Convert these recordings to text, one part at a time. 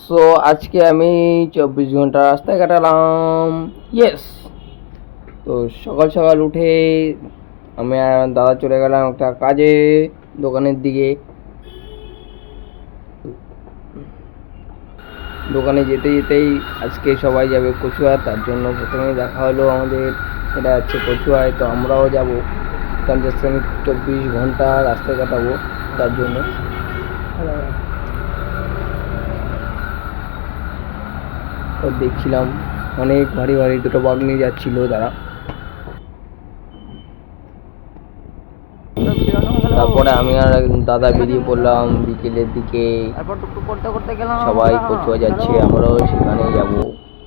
So আজকে আমি 24 ঘন্টা রাস্তায় কাটালাম। ইয়েস। তো সকাল সকাল উঠে আমি আর দাদা চলে গেলাম একটা কাজে, দোকানের দিকে। দোকানে যেতে যেতেই আজকে সবাই যাবে কচুয়া, তার জন্য প্রথমেই দেখা হলো আমাদের। এটা হচ্ছে কচুয়ায়, তো আমরাও যাব, কারণ জাস্ট আমি 24 ঘন্টা রাস্তায় কাটাবো, তার জন্য। তো দেখছিলাম অনেক ভারী ভারী দুটো বাঘ নিয়ে যাচ্ছিল তারা। তারপরে আমি আর দাদা বেরিয়ে পড়লাম বিকেলের দিকে। সবাই কচুয়া যাচ্ছে, আমরাও সেখানে যাব,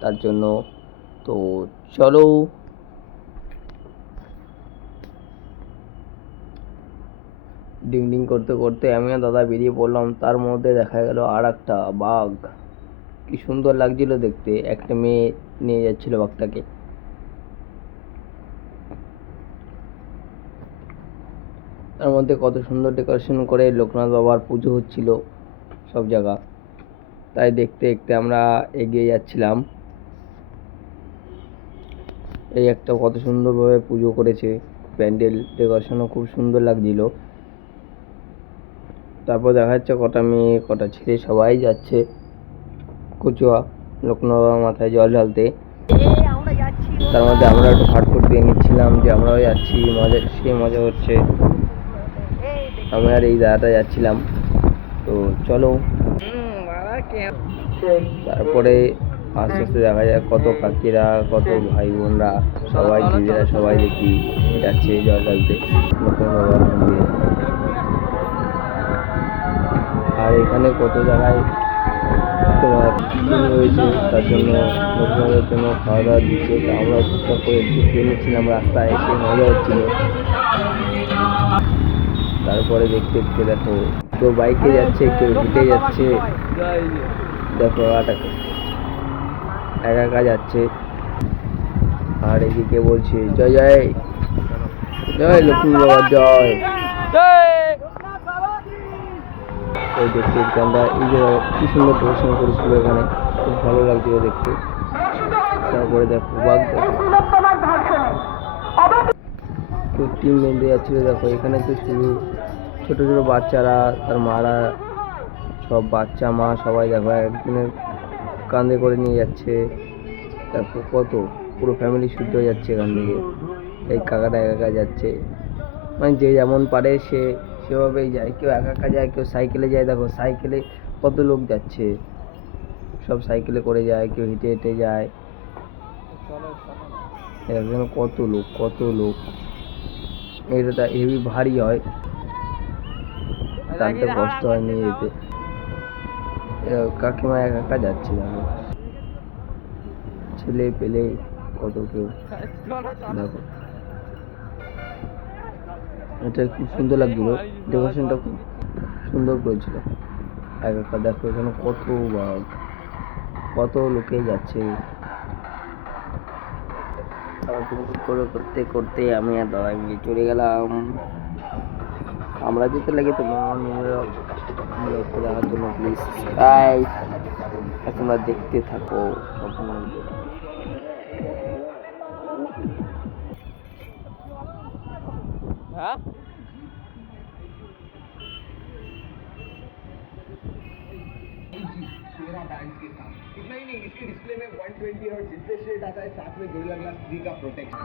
তার জন্য। তো চলো। ডিং ডিং করতে করতে আমি আর দাদা বেরিয়ে পড়লাম, তার মধ্যে দেখা গেল আর একটা বাঘ। কি সুন্দর লাগছিল দেখতে, একটা মেয়ে নিয়ে যাচ্ছিল বাঘটাকে। তার মধ্যে কত সুন্দর ডেকোরেশন করে লোকনাথ বাবার পুজো হচ্ছিল সব জায়গা। তাই দেখতে দেখতে আমরা এগিয়ে যাচ্ছিলাম। এই একটা কত সুন্দরভাবে পুজো করেছে, প্যান্ডেল ডেকোরেশনও খুব সুন্দর লাগছিল। তারপর দেখা যাচ্ছে কটা মেয়ে কটা ছেলে সবাই যাচ্ছে কচুয়া লোকনাথ বাবার মাথায় জল ঢালতে। তার মধ্যে আমরা একটু ফাটফুট দিয়ে নিচ্ছিলাম যে আমরাও যাচ্ছি, মজা, সে মজা হচ্ছে। আমি আর এই দাদাটা যাচ্ছিলাম। তো চলো। তারপরে আস্তে আস্তে দেখা যায় কত কাকিরা, কত ভাই বোনরা, সবাই দিদিরা সবাই দেখি যাচ্ছে জল ঢালতে লোকনাথ বাবার মন্দিরে। আর এখানে কত জায়গায় তোমার হয়েছে, তার জন্য লোকনাথের জন্য খাওয়া দাওয়া দিচ্ছে। তো আমরা টুকটাক করে একটু খেয়ে নিচ্ছিলাম, রাস্তায় এসে মজা হচ্ছিল। তারপরে দেখতে দেখতে দেখো কেউ বাইকে যাচ্ছে, কেউ হেঁটে যাচ্ছে। দেখো একা একা যাচ্ছে। আর এদিকে বলছে জয় জয় জয় লক্ষ্মী বাবা জয়। ওই দেখতে দেখতে আমরা এই যে কি সুন্দর ডেকোরেশন করেছিল এখানে, খুব ভালো লাগছিল দেখতে। তারপরে দেখো বাঘ, দেখো কেউ টিম বেঁধে যাচ্ছিল। দেখো এখানে তো শুধু ছোট ছোট বাচ্চারা, তার মারা, সব বাচ্চা মা সবাই দেখো একদিনের কাঁধে করে নিয়ে যাচ্ছে। দেখো কত পুরো ফ্যামিলি শুদ্ধ হয়ে যাচ্ছে এখান থেকে। এই কাকাটা একা একা যাচ্ছে, মানে যে যেমন পারে সে সেভাবেই যায়। কেউ একা একা যায়, কেউ সাইকেলে যায়। দেখো সাইকেলে কত লোক যাচ্ছে, সব সাইকেলে করে যায়, কেউ হেঁটে হেঁটে যায়। এখানে কত লোক কত লোক। এটা হেভি ভারী হয়, টানতে কষ্ট হয় নিয়ে যেতে। কাকিমা একা একা যাচ্ছে, দেখো ছেলে পেলে কত কেউ। দেখো এটা খুব সুন্দর লাগছিল, ডেকোরেশনটা খুব সুন্দর করেছিল। একা একা দেখো এখানে কত বাঘ, কত লোকে যাচ্ছে। করে করতে করতে আমি আর দাদা মিলে চলে গেলাম। আমরা যেতে লাগে তো দেখার জন্য প্লিজ তাই তোমরা দেখতে থাকো সম্পূর্ণ ভিডিওটা। হ্যাঁ तेरह बैंड के साथ इतना ही नहीं, इसके डिस्प्ले में 120 हर्ट्ज रिफ्रेश रेट आता है, साथ में गोरिल्ला ग्लास 3 का प्रोटेक्शन।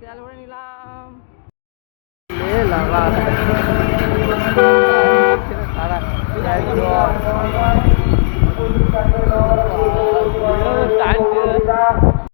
তেল ভরে নিলাম। লাগা